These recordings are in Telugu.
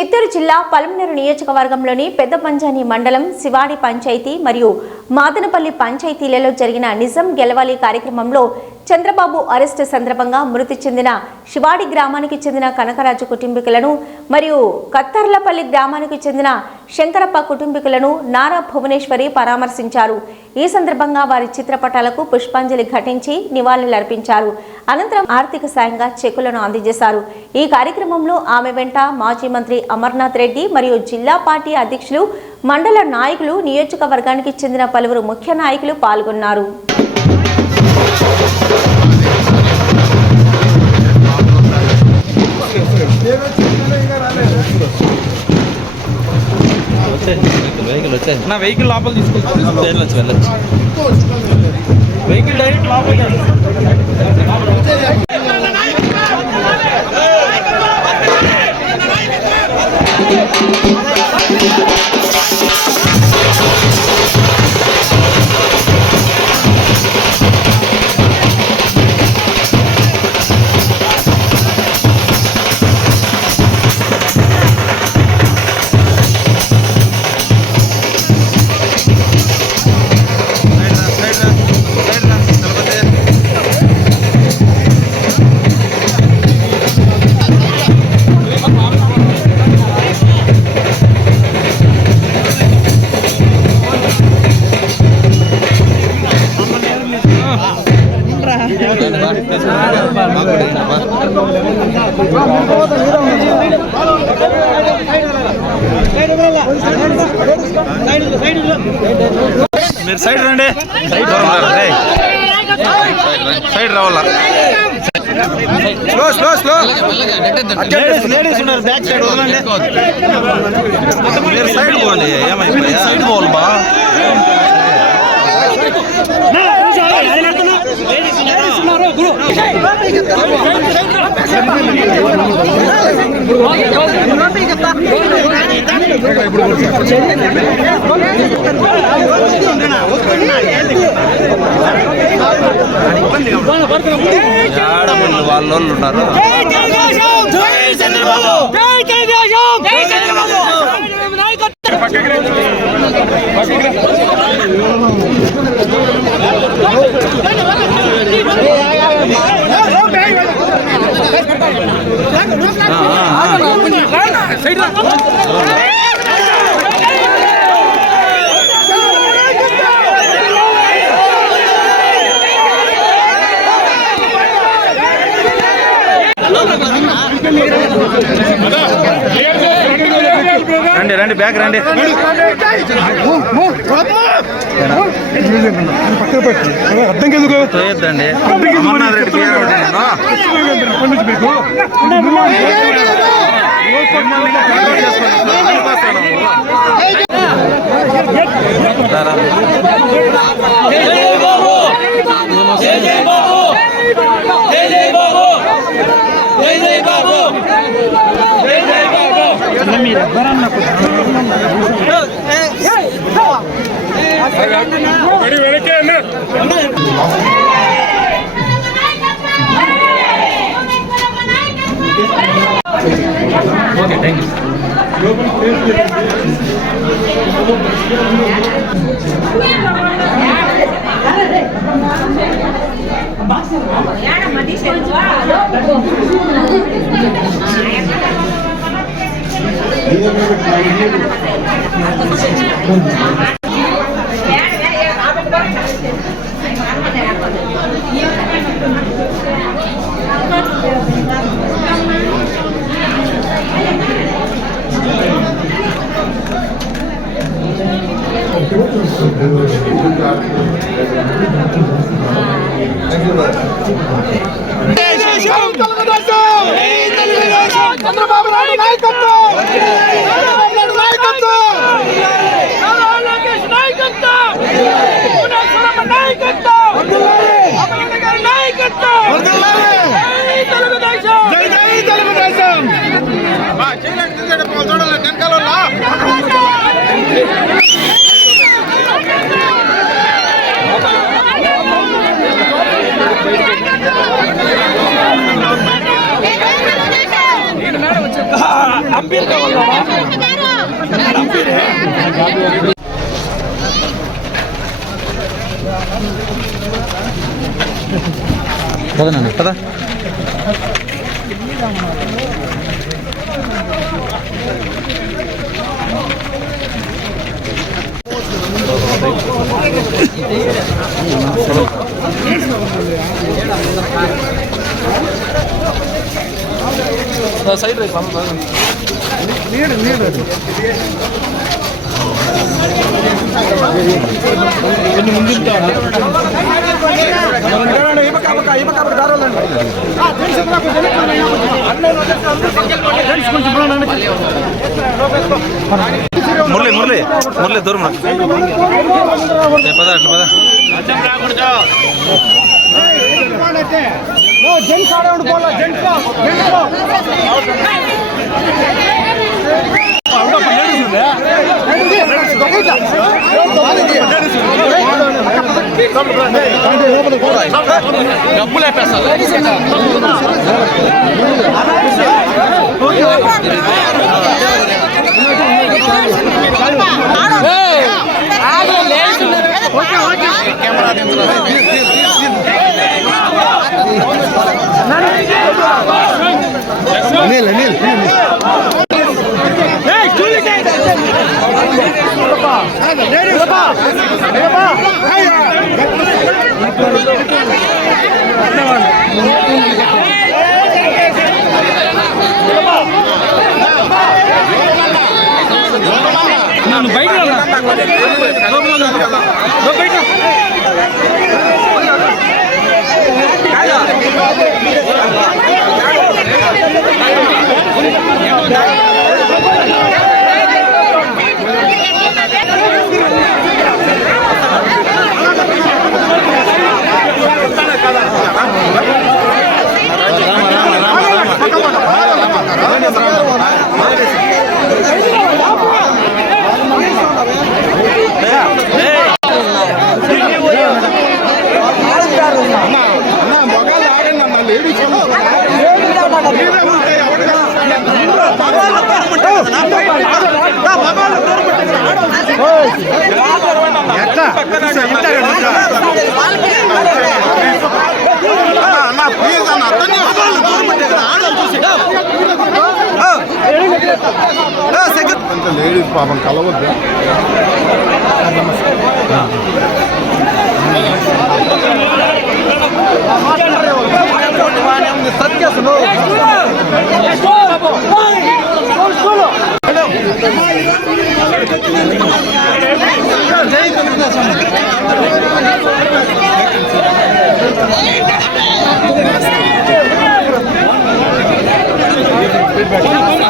చిత్తూరు జిల్లా పలమనేరు నియోజకవర్గంలోని పెద్ద పంజాని మండలం శివాడి పంచాయతీ మరియు మాదనపల్లి పంచాయతీలలో జరిగిన నిజం గెలవాలి కార్యక్రమంలో చంద్రబాబు అరెస్టు సందర్భంగా మృతి చెందిన శివాడి గ్రామానికి చెందిన కనకరాజు కుటుంబీకులను మరియు కత్తర్లపల్లి గ్రామానికి చెందిన శంకరప్ప కుటుంబీకులను నారా భువనేశ్వరి పరామర్శించారు. ఈ సందర్భంగా వారి చిత్రపటాలకు పుష్పాంజలి ఘటించి నివాళులర్పించారు అనంతరం ఆర్థిక సాయంగా చెక్కులను అందజేశారు. ఈ కార్యక్రమంలో ఆమె వెంట మాజీ మంత్రి అమర్నాథ్ రెడ్డి మరియు జిల్లా పార్టీ అధ్యక్షులు మండల నాయకులు నియోజకవర్గానికి చెందిన పలువురు ముఖ్య నాయకులు పాల్గొన్నారు. వెహికల్ వచ్చాయి నా వెహికల్ లోపల తీసుకొచ్చి వెళ్ళొచ్చు వెళ్ళొచ్చు. వెహికల్ డైరెక్ట్ లోపల. లేడీస్ ఉన్నారు బ్యాక్ సైడ్ మీరు సైడ్ పోవాలి ఏమైపోయా సైడ్ పోవాలి బా ఆడ వాళ్ళు వాళ్ళు ఉన్నారు రండి రండి బ్యాక్ రండి. అర్థం ఎందుకు తోయొద్దండి. అమర్నాథ్ రెడ్డి పేరు ఒకటి నేను. మిమ్మల్ని ఇంకా కంట్రోల్ అంబీర్ కావాలా అంబీరే పదనండి పద. సైడ్ రైట్ మురళి మురళి మురళి దూరం రా. ఏ, పద అట్లా పద జెంట్స్ ఆడేవాడు పోలా జెంట్స్ జెంట్స్ ಅನಿಲ್ ಅನಿಲ್ ಧನ್ಯವಾದ అందరికీ బయట ఈరోజు అన్నయ్య కొద్దిగా ఇట్లా డైరెక్ట్ పెద్దమ్మ రామ కోటేశ్వరరావు గారు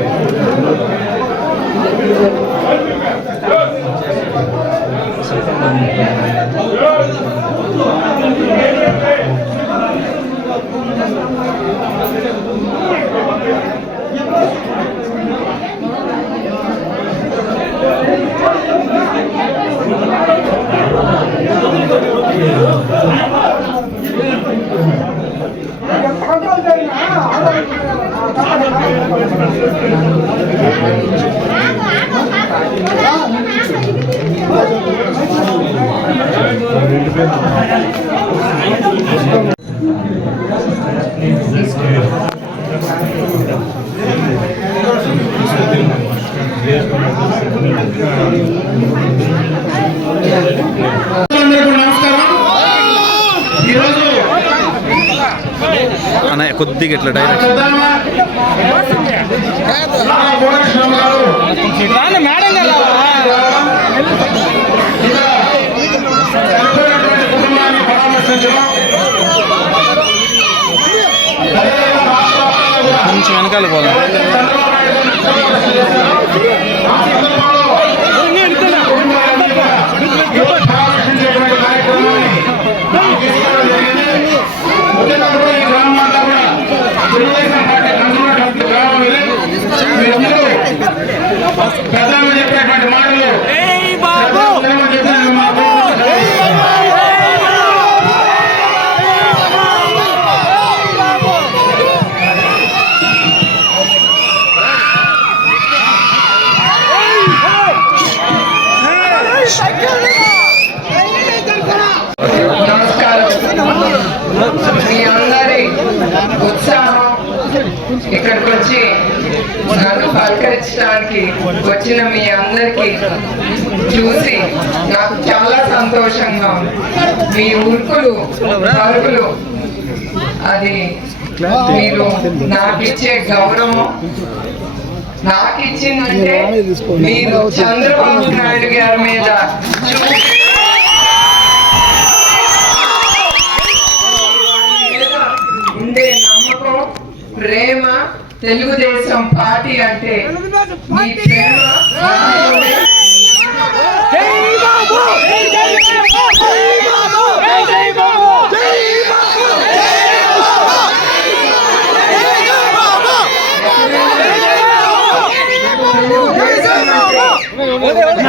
పరామర్శించడం అదేవిధంగా రాష్ట్ర వ్యాప్తంగా కూడా కొంచెం వెనకాల పోదాం ప్రజలు చెప్పినటువంటి మాటలు చూసి నాకు చాలా సంతోషంగా మీ ఉరుకులు పరుగులు అది మీరు నాకిచ్చే గౌరవం నాకు ఇచ్చిందంటే మీరు చంద్రబాబు నాయుడు గారి మీద మీద ఉండే నమ్మకం ప్రేమ తెలుగుదేశం పార్టీ అంటే మీ ప్రేమ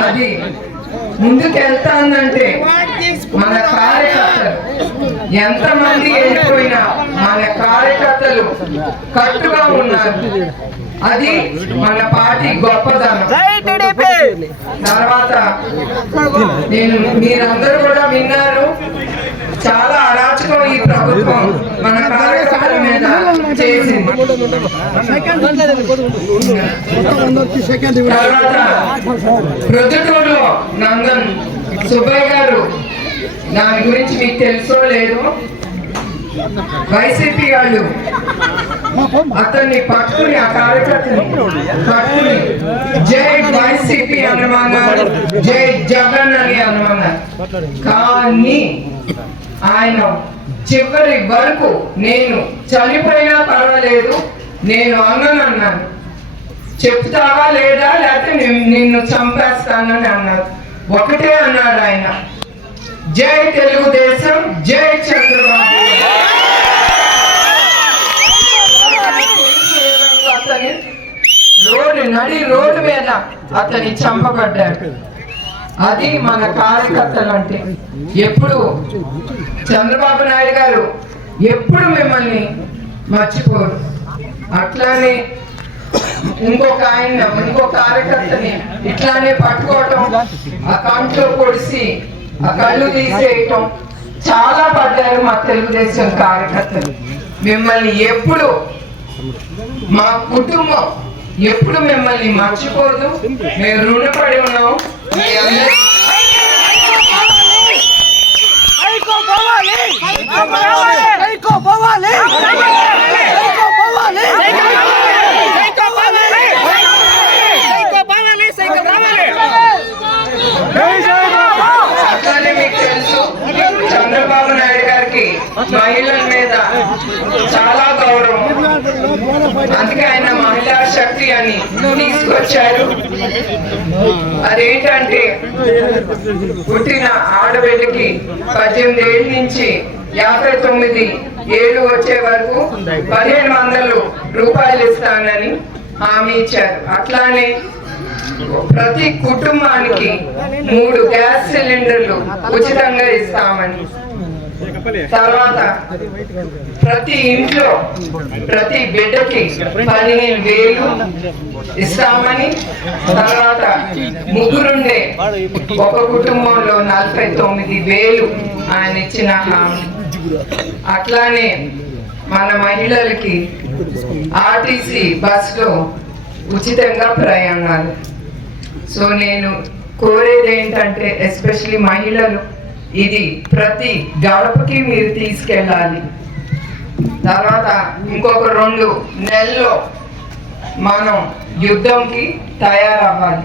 అది ముందుకెళ్తానంటే మన కార్యకర్తలు ఎంతమంది వెళ్ళిపోయినా మన కార్యకర్తలు కట్టుగా ఉన్నారు. అది మన పార్టీ గొప్పదనం. తర్వాత నేను మీరందరూ కూడా విన్నారు. చాలా అరాచకం ఈ ప్రభుత్వం. మన కార్యకర్తల మీద చేసింది. తర్వాత ప్రొద్దుటూరులో నందన్ సుబ్బయ్య గారు దాని గురించి మీకు తెలుసో లేదు వైసీపీ వాళ్ళు అతన్ని పట్టుకుని ఆ కార్యకర్తని పట్టుకుని జై వైసీపీ అనుమానాలు జై జగన్ అని అనుమానాలు. కానీ ఆయన చివరి వరకు నేను చనిపోయినా పర్వాలేదు నేను అన్నను అన్నాను. చెప్తావా లేదా? లేకపోతే నిన్ను చంపేస్తానని అన్నారు ఒకటే అన్నాడు ఆయన. జై తెలుగుదేశం జై చంద్రబాబు. అతని రోడ్డు నడి రోడ్డు మీద అతని చంపబడ్డాడు. అది మన కార్యకర్తలు అంటే ఎప్పుడు? చంద్రబాబు నాయుడు గారు ఎప్పుడు మిమ్మల్ని మర్చిపోరు. అట్లానే ఇంకొక ఆయన ఇంకో కార్యకర్తని ఇట్లానే పట్టుకోవటం ఆ కంట్లో పొడిసి కళ్ళు తీసేయటం. చాలా పడ్డారు మా తెలుగుదేశం కార్యకర్తలు. మిమ్మల్ని ఎప్పుడు మా కుటుంబం ఎప్పుడు మిమ్మల్ని మర్చిపోదు. మేము రుణపడి ఉన్నాం. మీ సైకో పోవాలి సైకో పోవాలి సైకో పోవాలి సైకో పోవాలి సైకో పోవాలి సైకో పోవాలి జై జై బాబా అట్లానే మీకు తెలుసు చంద్రబాబు నాయుడు గారికి మహిళల మీద చాలా గౌరవం. అందుకే ఆయన మహిళా శక్తి అని తీసుకొచ్చారు. అదేంటంటే పుట్టిన ఆడబిడ్డకి పద్దెనిమిది ఏళ్ళ నుంచి యాభై తొమ్మిది ఏళ్ళు వచ్చే వరకు పదిహేను వందలు రూపాయలు ఇస్తానని హామీ ఇచ్చారు. అట్లానే ప్రతి కుటుంబానికి మూడు గ్యాస్ సిలిండర్లు ఉచితంగా ఇస్తామని తర్వాత ప్రతి ఇంట్లో ప్రతి బిడ్డకి పదిహేను వేలు ఇస్తామని తర్వాత ముగ్గురుండే ఒక కుటుంబంలో నలభై తొమ్మిది వేలు ఆయన ఇచ్చిన అట్లానే మన మహిళలకి ఆర్టీసీ బస్సులో ఉచితంగా ప్రయాణాలు. సో నేను కోరేది ఏంటంటే ఎస్పెషలీ మహిళలు ఇది ప్రతి గడపకి మీరు తీసుకెళ్ళాలి. తర్వాత ఇంకొక రెండు నెలల్లో మనం యుద్ధంకి తయారవ్వాలి.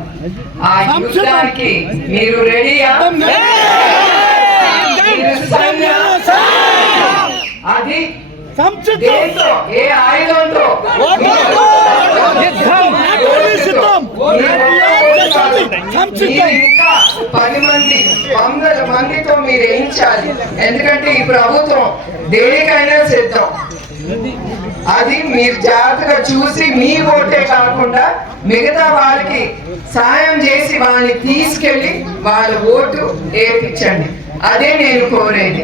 ఆ యుద్ధానికి మీరు రెడీయా? అది ఏ ఆయుధంతో? పది మంది వందల మందితో మీరు వేయించాలి. ఎందుకంటే ఈ ప్రభుత్వం దేనికైనా సిద్ధం. అది మీరు జాగ్రత్తగా చూసి మీ ఓటే కాకుండా మిగతా వాళ్ళకి సాయం చేసి వాళ్ళని తీసుకెళ్ళి వాళ్ళ ఓటు వేయించండి. అదే నేను కోరేది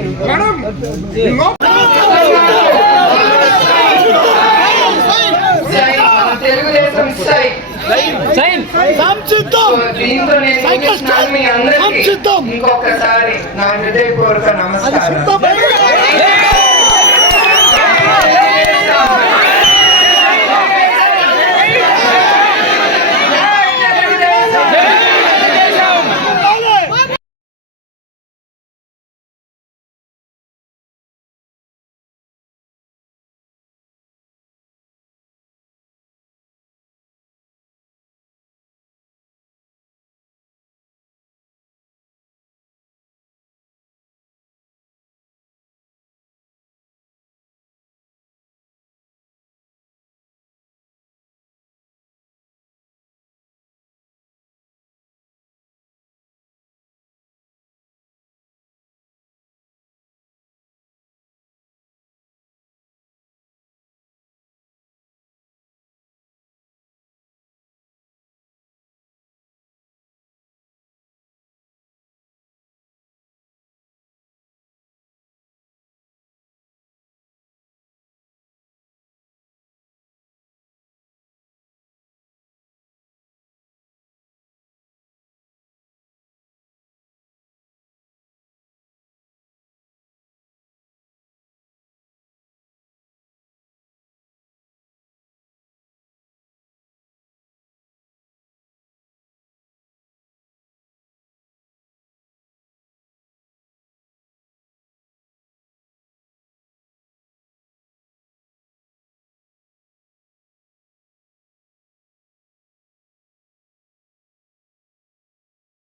సై, మన తెలుగుదేశం సై సంసిద్ధం అందరికీ ఇంకొకసారి నా హృదయపూర్వక నమస్కారం.